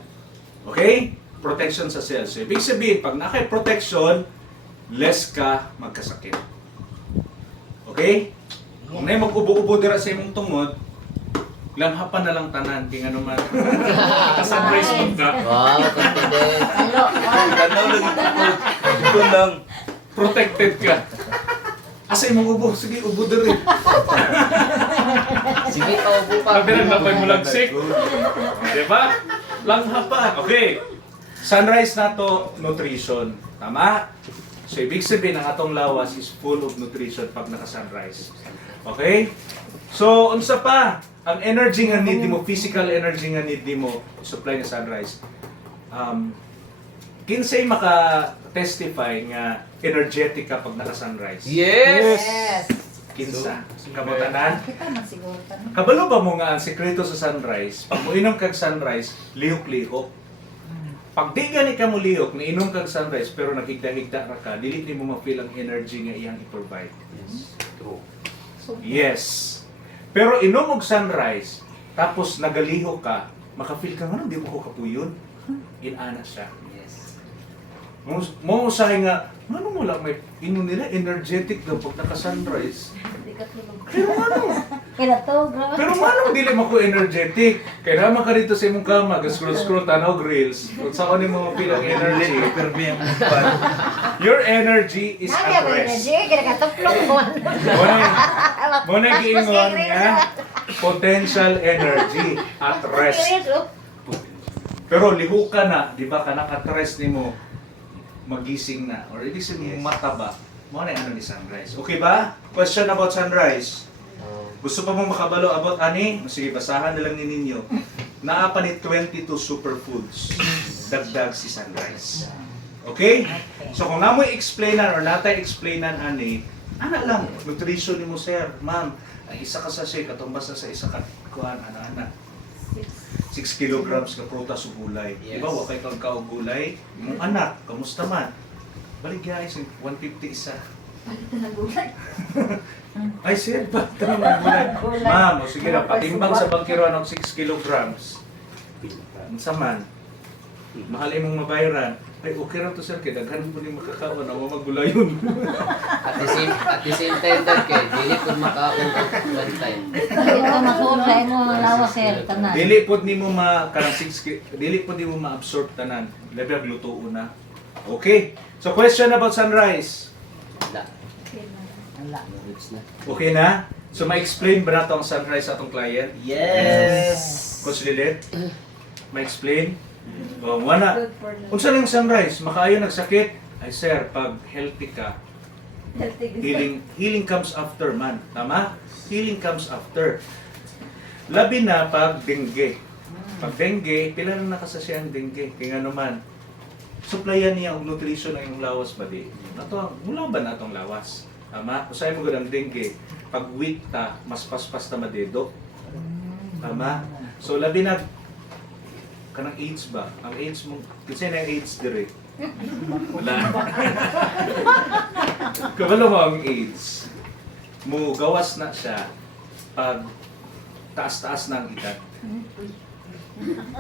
Okay? Protection sa cells. So, ibig sabihin, pag naka-protection, less ka magkasakit. Okay? Kung na mag-ubo-ubo dira sa imong tungod, langhapan na lang tanan, kaya naman. Naka-sunrise mo ka. Wow, confident. Hello. Tanaw lang ito lang. Protected ka. Asa imong ubo? Sige, ubo diri. Sige, paubo pa. Pag naglapay mo lagsik. Diba? Langhapa. Okay. Sunrise na to, nutrition. Tama? So ibig sabihin ang atong lawas is full of nutrition pag naka-sunrise. Okay? So unsa pa ang energy nga need mo, physical energy nga need mo supply ng sunrise. Kinsay maka-testify nga energetic ka pag naka-sunrise? Yes! Yes. Kinsa? Kabutanan? Kita man siguro tanong. Kabalo ba mo nga ang sekreto sa sunrise? Pag muinom kag sunrise, lihok-lihok. Pag di gani ka mo lihok, niinom kag sunrise, pero nagigda-higda ra ka, dili ni mo ma-feel ang energy nga iyang i-provide. True. Yes. Pero inom og sunrise, tapos nagalihok ka, maka-feel ka nga, di mo ko kapuyon. Inana siya. Yes. Mo usahay nga, ano mo lang may inom nila, energetic daw pag naka-sunrise. Hindi ka tulog. Pero ano? Kaya to, bro. Pero ano dili mo ko energetic? Kaya naman ka dito sa imong kama, scroll tanaw grills. Kung saan ni mo mapil ang energy. Your energy is at rest. Kaya katuplong mo. Muna giingon nga potential energy at rest. Pero liho ka na, di ba ka at-rest nimo magising na or ibig sabihin mataba. Mo na ano ni sunrise. Okay ba? Question about sunrise. Gusto pa mo makabalo about ani? Sige, basahan na lang ni ninyo. Naapa ni 22 superfoods. Dagdag si sunrise. Okay? So kung namoy explainan or natay explainan ani, ana lang, nutrition ni mo sir, ma'am. Ang isa ka sa shake, katong basta sa isa ka kuhan, ana-ana. 6 kilograms ka prutas o gulay. Yes. Di ba, wakay kang kaog gulay? Imong anak, kamusta man? Balik guys, 150 isa. Ay, sir, ba't ka naman gulay? Ma'am, o sige na, patimbang sa bangkiruan ng 6 kilograms. Ang saman, mahal imong mabayaran. Ay, okay ra to sir, kaya daghan po ni makakaon, ako maggulayon. At the same time, dad, kay dili ko makaon one time. Hindi ka masuot sa imo ang lawas, sir. Tanan. Dili pod nimo kanang 6 dili pod nimo ma-absorb tanan. Labi luto una. Okay. So question about sunrise. Wala. Wala. It's na. Okay na? So ma-explain ba nato ang sunrise sa atong client? Yes! Coach Lilet? Ma-explain? O, wala. Unsa ning sunrise? Makaayo nagsakit? Ay sir, pag healthy ka, healing comes after man. Tama? Healing comes after. Labi na pag dengue. Pag dengue, pila na nakasasya ang dengue. Kaya nga naman, supplyan niya og nutrition ang iyong lawas ba di? Nato, mula ba na itong lawas? Tama? Usay mo gud ang dengue. Pag weak ta, mas paspas ta madedo. Tama? So labi na kanang AIDS ba? Ang AIDS mo, kasi na AIDS dire. Wala. Kabalo mo ang AIDS. Mo gawas na siya pag taas-taas na ang edad.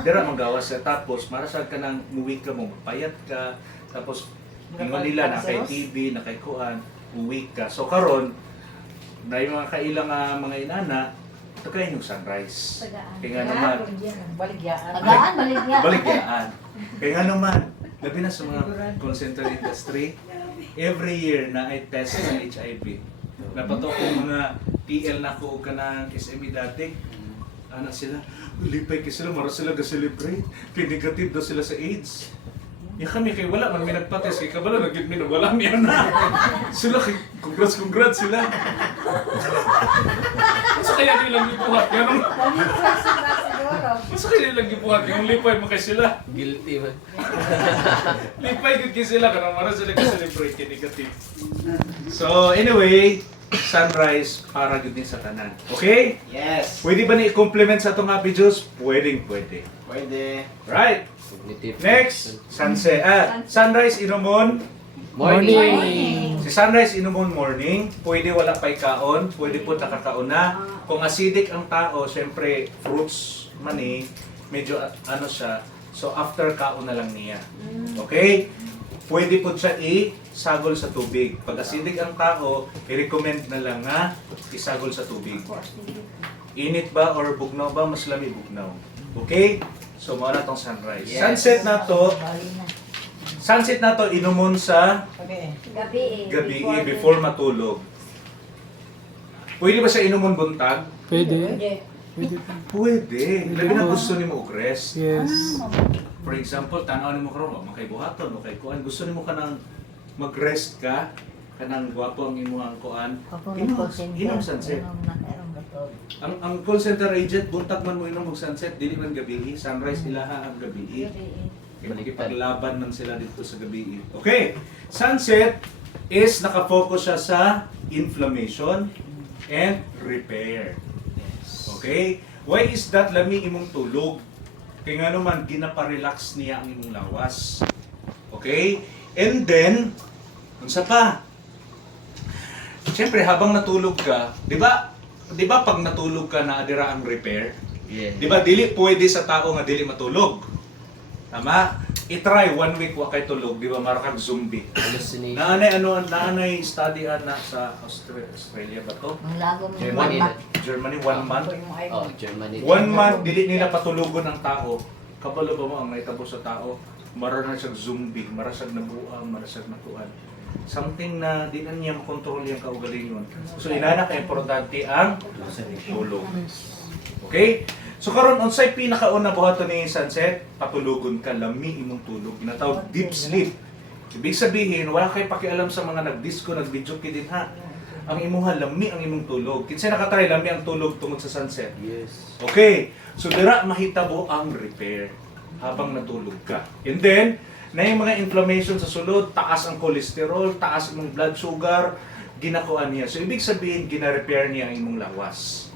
Dira mong gawas siya. Tapos marasag ka nang muwi ka mo, payat ka. Tapos ingon nila na kay TV, na kay kuan, uwi ka. So karon na yung mga kailang mga inana, tagay yung sunrise. Kaya nga naman, Tagaan, baligya. baligyaan. Kaya nga naman, labi na sa mga call center industry, every year na ay test ng HIV. Napato ko mga TL na ko ka ng SME dati, anak sila, lipay ka sila, mara sila ga-celebrate, kaya negative daw sila sa AIDS. Ya kami kay wala man may nagpates kay kabalo nagit mi wala mi na. Sila kay congrats sila. Sa kaya nilang gibuhat ganun. Sa kaya nilang gibuhat yung lipay mo kay sila. Guilty man. Lipay gud kay sila kanang mara sila ka-celebrate kay negative. So anyway, sunrise para gud din sa tanan. Okay? Yes! Pwede ba ni i-complement sa atong happy juice? Pwede. Pwede. Right. Cognitive. Next, sunset. Sunrise inomon. Morning! Si sunrise inomon morning. Pwede wala pa'y kaon. Pwede po nakakaon na. Kung acidic ang tao, syempre fruits man medyo ano siya. So after kaon na lang niya. Okay? Pwede po siya isagol sa tubig. Pag acidic ang tao, i-recommend na lang nga isagol sa tubig. Init ba or bugnaw ba? Mas lami bugnaw. Okay? So, mao na tong sunrise. Yes. Sunset na to inumon sa Gabi. gabi before matulog. Pwede ba siya inumon buntag? Pwede. Pwede pa. Pwede. Labi na gusto nimo og rest. Yes. For example, tanaw nimo karon, makay buhaton, makay kuan, gusto nimo ka nang mag-rest ka, kanang gwapo ang imuhang kuan. Ako Inom, nagpo-center. inom sunset. Inom na kairong gatog. Ang call center agent, buntag man mo inom og sunset, dili man gabi, sunrise ilaha ang gabi. Paglaban man sila dito sa gabi. Okay, sunset is nakafocus siya sa inflammation and repair. Okay? Why is that? Lami imong tulog. Kaya nga naman, ginapa-relax niya ang imong lawas. Okay? And then, unsa pa? Siyempre, habang natulog ka, di ba pag natulog ka na adira ang repair? Yeah. Di ba, dili pwede sa tao nga dili matulog. Tama? I-try 1 week wa kay tulog, di ba, marakag zombie. Hallucination. Naanay study na sa Australia ba to? Ang lago mo Germany yung na. Germany, 1 month. Oh, Germany. 1 month, dili nila patulugon ang tao. Kabalo ba mo ang naitabo sa tao? Mara na siyang zombie, mara siyang nabuang, mara siyang natuan. Something na di na niya makontrol yung kaugalingon. So inana ka importante ang tulog. Okay? So karon unsay pinakauna buhaton ni sunset? Patulugon ka, lami imong tulog. Ginatawag deep sleep. Ibig sabihin, wala kay pakialam sa mga nagdisco, nagvidyoke din ha. Ang imuha lami ang imong tulog. Kinsa nakatry lami ang tulog tungod sa sunset? Yes. Okay. So dira mahitabo ang repair habang natulog ka. And then, na yung mga inflammation sa sulod, taas ang cholesterol, taas imong blood sugar, ginakuan niya. So ibig sabihin, gina-repair niya ang imong lawas.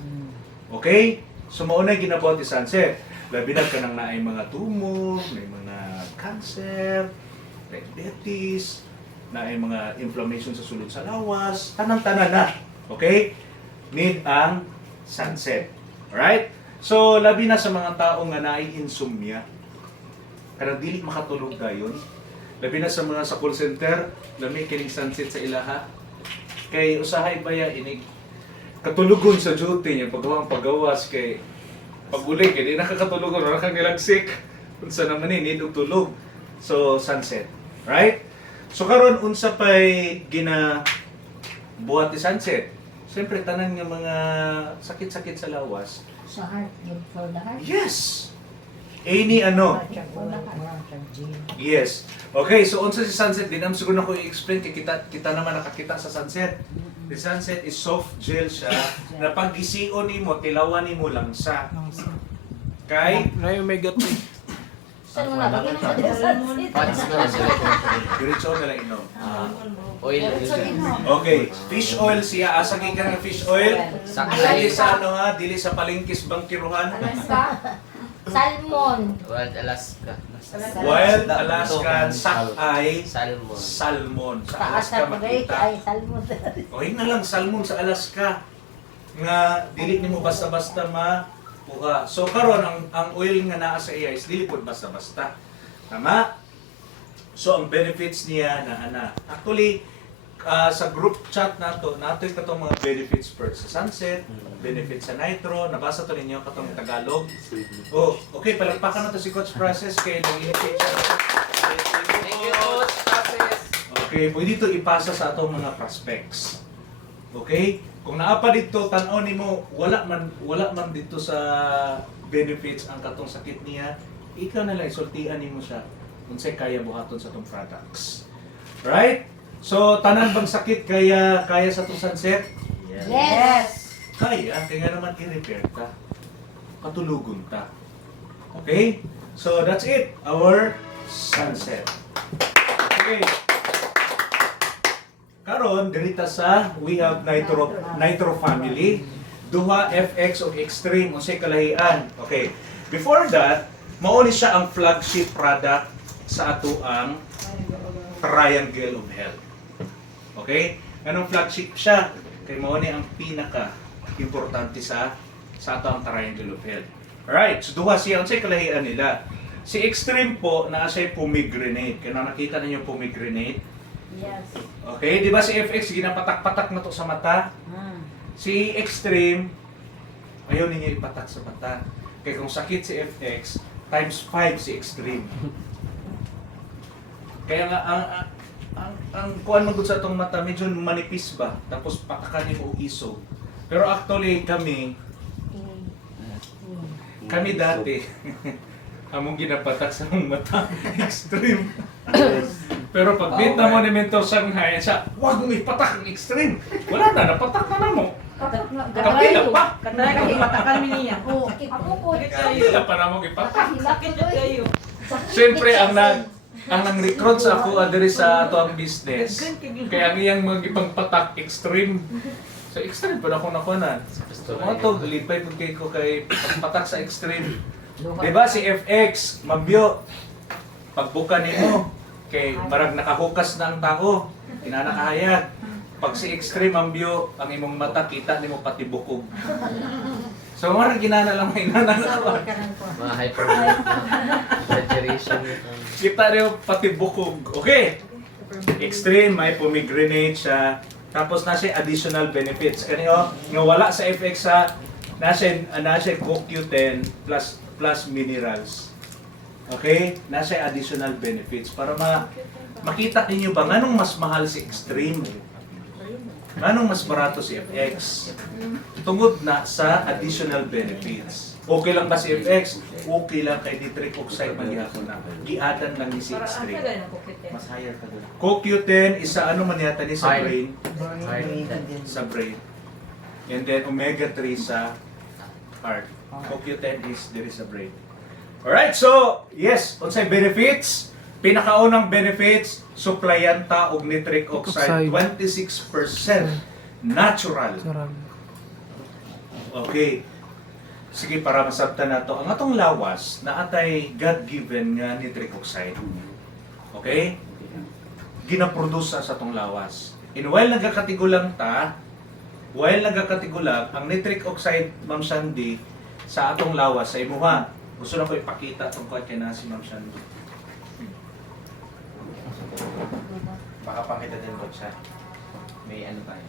Okay? So mauna yung ginabuhat ni sunset. Labi na ka nang naay mga tumor, may mga cancer, diabetes, naay mga inflammation sa sulod sa lawas, tanang-tanan na. Okay? Need ang sunset. Alright? So, labi na sa mga tao nga naay insomnia. Kanang dili makatulog dayon. Labi na sa mga sa call center, lami kining sunset sa ilaha. Kay usahay baya inig katulugon sa duty niya pagawas kay pag-uli kay di nakakatulugon wala kang nilagsik. Unsa naman ni need og tulog. So, sunset. Right? So karon unsa pay buhat ni sunset? Siyempre tanan nga mga sakit-sakit sa lawas. Sa heart, good for the heart. Yes. Any ano? For the heart. Yes. Okay, so unsa si sunset din am siguro na ko i-explain kay kita naman nakakita sa sunset. The sunset is soft gel siya na pag gision nimo tilawan nimo lang sa kay Na yung omega 3. Saan mo na? Bagay na Fats na lang sila. diretso na lang inom. Oil. Okay, fish oil siya asa kay nga fish oil. Dili sa ano ha, dili sa palengkis bangkiruhan. Salmon. Wild Alaska. Wild Alaskan Sockeye Salmon. salmon. Sa Taas Alaska na pagay makita. ay salmon. Okay na lang, salmon sa Alaska. Nga, dili nimo basta-basta makuha. So karon ang oil nga naa sa iya is dili pod basta-basta. Tama? So ang benefits niya na ana. Actually, sa group chat nato yung katong mga benefits per sa sunset, benefits sa nitro, nabasa to ninyo katong Tagalog. Oh, okay, palagpakan na to si Coach Process kay nag-initiate siya. Thank you, Coach Process. Okay, pwede ito ipasa sa atong mga prospects. Okay? Kung naapa dito, tan-aw nimo wala man dito sa benefits ang katong sakit niya, ikaw na lang isultian nimo siya unsay kaya buhaton sa atong products. Right? So tanan bang sakit kaya sa atong sunset? Yes. Kaya nga naman i-repair ka. Katulugon ta. Okay? So that's it, our sunset. Okay. Karon dirita sa we have Nitro family, duha FX o Extreme unsay kalahian. Okay. Before that, mao ni siya ang flagship product sa ato ang Triangle of Health. Okay? Anong flagship siya? Kay mao ni ang pinaka importante sa ato ang Triangle of Health. Alright, so duha siya unsay kalahian nila. Si Extreme po naa siya pomegranate. Kaya nakita ninyo pomegranate. Yes. Okay, di ba si FX ginapatak-patak na to sa mata? Si Extreme, ayaw ninyo ipatak sa mata. Kaya kung sakit si FX, times 5 si Extreme. Kaya nga, ang kuhan magod sa itong mata, medyo manipis ba? Tapos patakan niyo o iso. Pero actually, kami dati, among ginapatak sa mong mata, Extreme. Pero pag meet na mo ni Mentor Shanghai, siya, huwag mong ipatak ang extreme. Wala na, napatak na mo. Kapila pa. Katry ka ipatakan mi niya. Oo, ako po. Kapila pa na mo ipatak. Sakit na kayo. Siyempre, ang nang-recruit sa ako diri sa ato ang business, kaya ang iyang mga ibang patak extreme. So extreme pa na ako nakunan. So mga to, lipay po kay ko kay patak sa extreme. Diba si FX, mabyo, pagbuka nimo, kay marag nakahukas na ang tao, kinanakahayag. Pag si extreme ang view, ang imong mata, kita nimo pati bukog. So marag ginana lang may nananawa. Mga hyper exaggeration. Kita nyo pati bukog. Okay. Extreme, may pomegranate siya. Tapos na siya additional benefits. Kaniyo, nga wala sa FX sa nasa CoQ10 plus minerals. Okay? Nasa additional benefits para makita ninyo ba nganong mas mahal si Extreme? Nganong mas barato si FX? Tungod na sa additional benefits. Okay lang ba si FX? Okay lang kay nitric oxide maghihapon na. Giadan lang ni si Extreme. Mas higher ka doon. CoQ10 isa ano man yata ni sa High. brain. Higher. Sa brain. And then omega-3 sa heart. CoQ10 is there sa brain. Alright, so yes, unsay benefits? Pinakaunang benefits, supplyan ta og nitric oxide, 26% natural. Sarap. Okay. Sige, para masabtan na to. Ang atong lawas na atay God-given nga nitric oxide. Okay? Ginaproduce sa atong lawas. And while nagkakatigulang ta, ang nitric oxide, Ma'am Shandy, sa atong lawas, sa imuha, gusto na ko ipakita tungkol kay na si Ma'am Shandy. Baka pakita din ko siya. May ano tayo.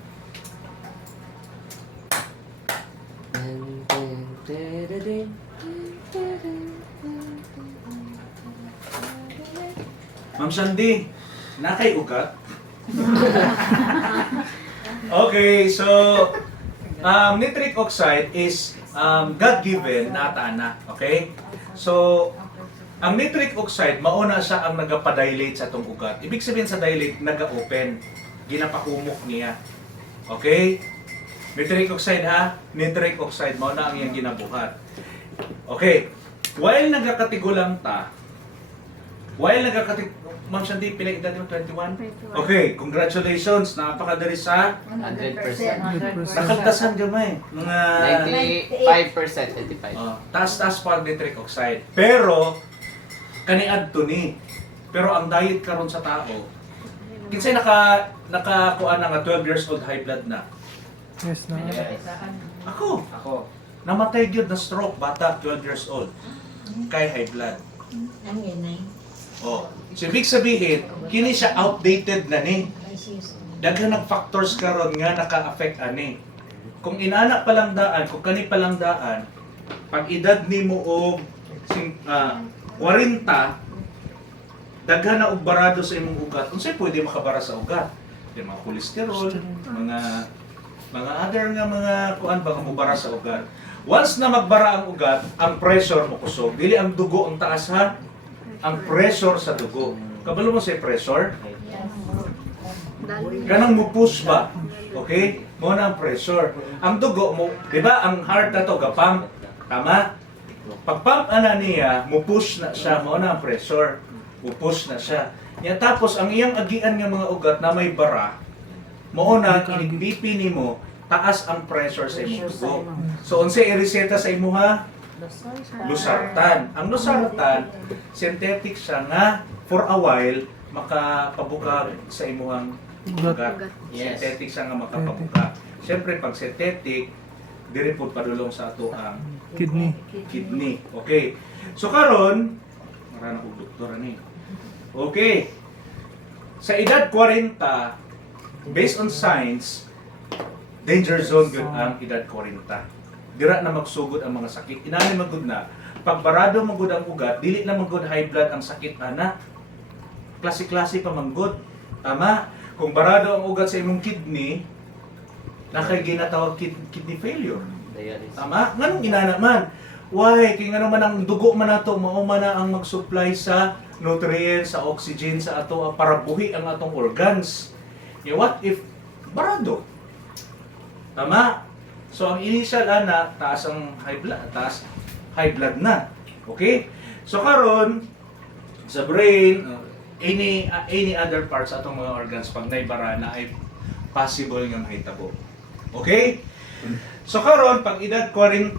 Ma'am Shandy, nakay ugat? Okay, so nitric oxide is God-given na atana, okay? So ang nitric oxide mauna siya ang nagapadilate sa atong ugat. Ibig sabihin sa dilate naga-open, ginapakumok niya. Okay? Nitric oxide ha? Nitric oxide mauna ang iyang ginabuhat. Okay. While nagakatigulang ta, Ma'am Shandy, pila edad mo? 21? 21. Okay, congratulations. Napakadali sa 100%. nakaltasan gamay. Mga 95%. 85%. taas-taas pa ang nitric oxide. Pero, kaniadto ni. Pero ang diet karon sa tao, kinsay nakakuha na nga 12 years old high blood na. Yes na. Yes. Ako, Ako. namatay gyud na stroke, bata, 12 years old. Kay high blood. Ang inay. Oh. So, ibig sabihin, kini siya outdated na ni. Daghan ng factors karon nga naka-affect ani. Kung inana palang daan, kung kani palang daan, pag edad nimo og 40, daghan na og barado sa imong ugat. Unsay pwede makabara sa ugat? Yung mga cholesterol, mga other nga mga kuan ba nga mubara sa ugat. Once na magbara ang ugat, ang pressure mo kusog. Dili ang dugo ang taas ha. Ang pressure sa dugo. Kabalo mo sa pressure? Kanang mo push ba? Okay? Mo na ang pressure. Ang dugo mo, di ba ang heart na to gapam? Tama? Pag pump ana niya, mo push na siya, mo na ang pressure. Mo push na siya. Ya tapos ang iyang agian nga mga ugat na may bara, mo na inigpipi nimo, taas ang pressure sa imong dugo. So unsay ireseta sa imo ha? Losartan. Ang losartan, synthetic siya nga for a while makapabukag sa imuhang ugat. Yes. Synthetic siya nga makapabukag. Siyempre pag synthetic, diri po padulong sa ato ang kidney. Okay. So karon, marana kong doktor ani. Okay. Sa edad 40, based on science, danger zone gyud ang edad 40. Dira na magsugod ang mga sakit. Inani magud na. Pag barado magud ang ugat, dili na magud high blood ang sakit ana. Klase-klase pa manggod. Tama? Kung barado ang ugat sa imong kidney, nakay ginatawag kidney failure. Dialysis. Tama? Nganong inana man? Why? Kaya nga naman ang dugo man nato, mao man na ang mag-supply sa nutrients, sa oxygen, sa ato para buhi ang atong organs. What if barado? Tama? So ang initial ana taas ang high blood na. Okay? So karon sa brain, any other parts atong mga organs pag naibara na ay possible nga mahitabo. Okay? So karon pag edad 40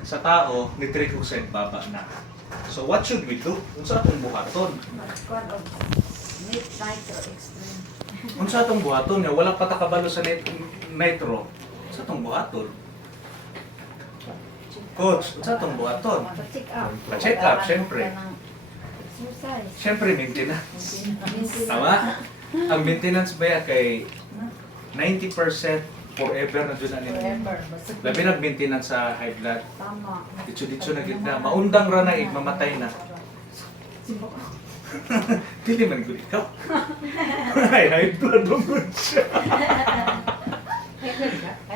sa tao, nitric oxide baba na. So what should we do? Unsa atong buhaton? Meat nitro extreme. Unsa atong buhaton nga wala patakabalo sa nitro? Unsa atong buhaton? Coach, unsa atong buhaton? Pa-check up. Pa-check up, syempre. Exercise. Syempre maintenance. Tama? Ang maintenance ba yan kay 90% forever na dyan na Forever. Basta labi nag-maintenance sa high blood. tama. Ditso na gid na. Maundang ra na mamatay na. Dili man gud ikaw. Ay, high blood mo siya.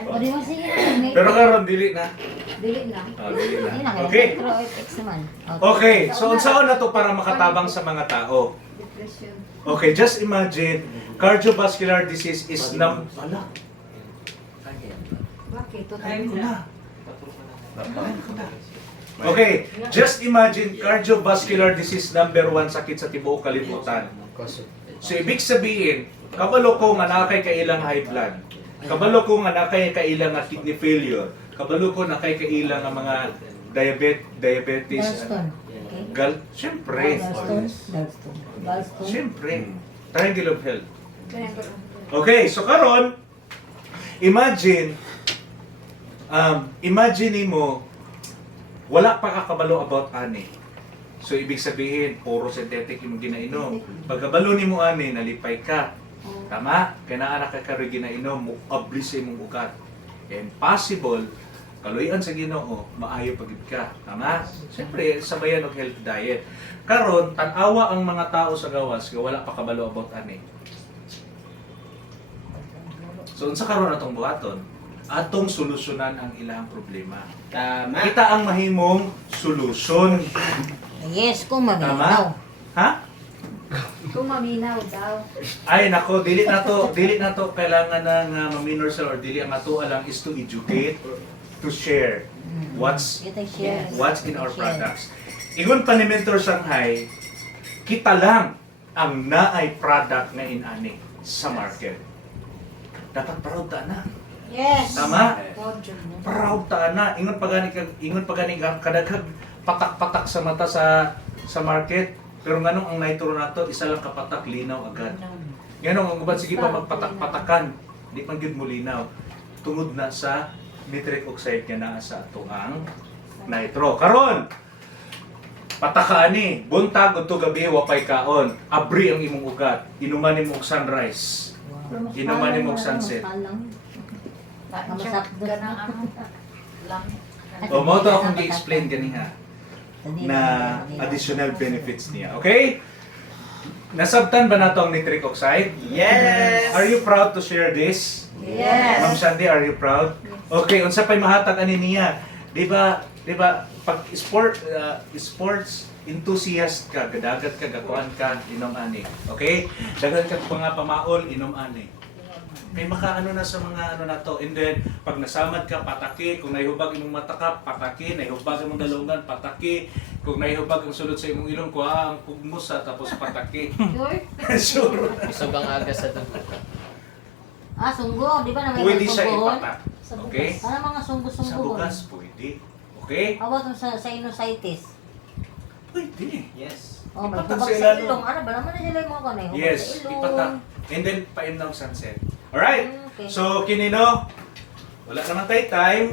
O di mo sige na. Pero karon dili na. Dili na. Dili Dili na. na. Okay. Nitro X naman. Okay, so unsaon na to para makatabang sa mga tao? Depression. Okay, just imagine cardiovascular disease is ala. Bakit? Kain ko na. Kain ko na. Okay, just imagine cardiovascular disease number 1 sakit sa tibuok kalibutan. So ibig sabihin, kabalo ko nga nakay kailang high blood. Kabalo ko nga nakay kailang nga kidney failure. Kabalo ko nakay kailang nga mga diabetes. Gallstone. Okay. Siyempre. Gallstone. Siyempre. Triangle of health. Okay, so karon imagine mo wala pa kakabalo about ani. So ibig sabihin puro synthetic yung ginainom. Pagkabalo nimo ani nalipay ka. Tama? Kaya naa ka karo ginainom mo ablis sa imong ugat. And possible kaluyan sa Ginoo maayo pagid ka. Tama? Siyempre sabayan og health diet. Karon tan-awa ang mga tao sa gawas nga wala pa kabalo about ani. So unsa karon atong buhaton? Atong solusyonan ang ilang problema. Tama. Kita ang mahimong solusyon. Yes, kung maminaw. Ha? Kung maminaw daw. Ay nako, dili na to kailangan na nga ma-minor cell or dili ang ato lang is to educate, to share what's Kita share. in our products. Ingon pa ni Mentor Shanghai, kita lang ang naay product nga inani sa market. Dapat proud ta na. Yes. Tama? Podium. Proud ta na. Ingon pa gani kadaghag patak-patak sa mata sa market. Pero nganong ang nitro nato isa lang kapatak linaw agad. Nganong ang uban sige pa magpatak-patakan, di man gyud mo linaw. Tungod na sa nitric oxide nga naa sa ato ang nitro. Karon pataka ani, buntag udto gabi wapay kaon. Abri ang imong ugat. Inuman nimo og sunrise. Inuman nimo og sunset. O mo to akong gi-explain ganiha na additional benefits niya. Okay? Nasabtan ba nato ang nitric oxide? Yes! Are you proud to share this? Yes. Ma'am Shandy, are you proud? Okay, unsa pay mahatag ani niya? Di ba pag sports enthusiast ka, gadagat ka, gakuan ka, inom ani. Okay? Dagan ka pa nga pamaol, inom ani. May makaano na sa mga ano na to. And then, pag nasamad ka, pataki. Kung naihubag imong mata ka, pataki. Naihubag imong dalungan, pataki. Kung naihubag ang sulod sa imong ilong, kuha ang pugmusa, tapos pataki. Sure? Sure. Isog ang aga sa dugo. Sunggo. Di ba na may Pwede siya sungguhon? ipatak. Sa bugas. Okay? Ano mga Sa sunggo-sungguhon? bugas, pwede. Okay? About sa sinusitis. Pwede. Yes. Oh, may Ipatak tubag sa sa ilong. ilong. Ano ba naman na sila yung mga kanay? Hubad Yes, sa ilong. ipatak. And then, paim ng sunset. Alright? Okay. So, kinino, wala naman tayo time.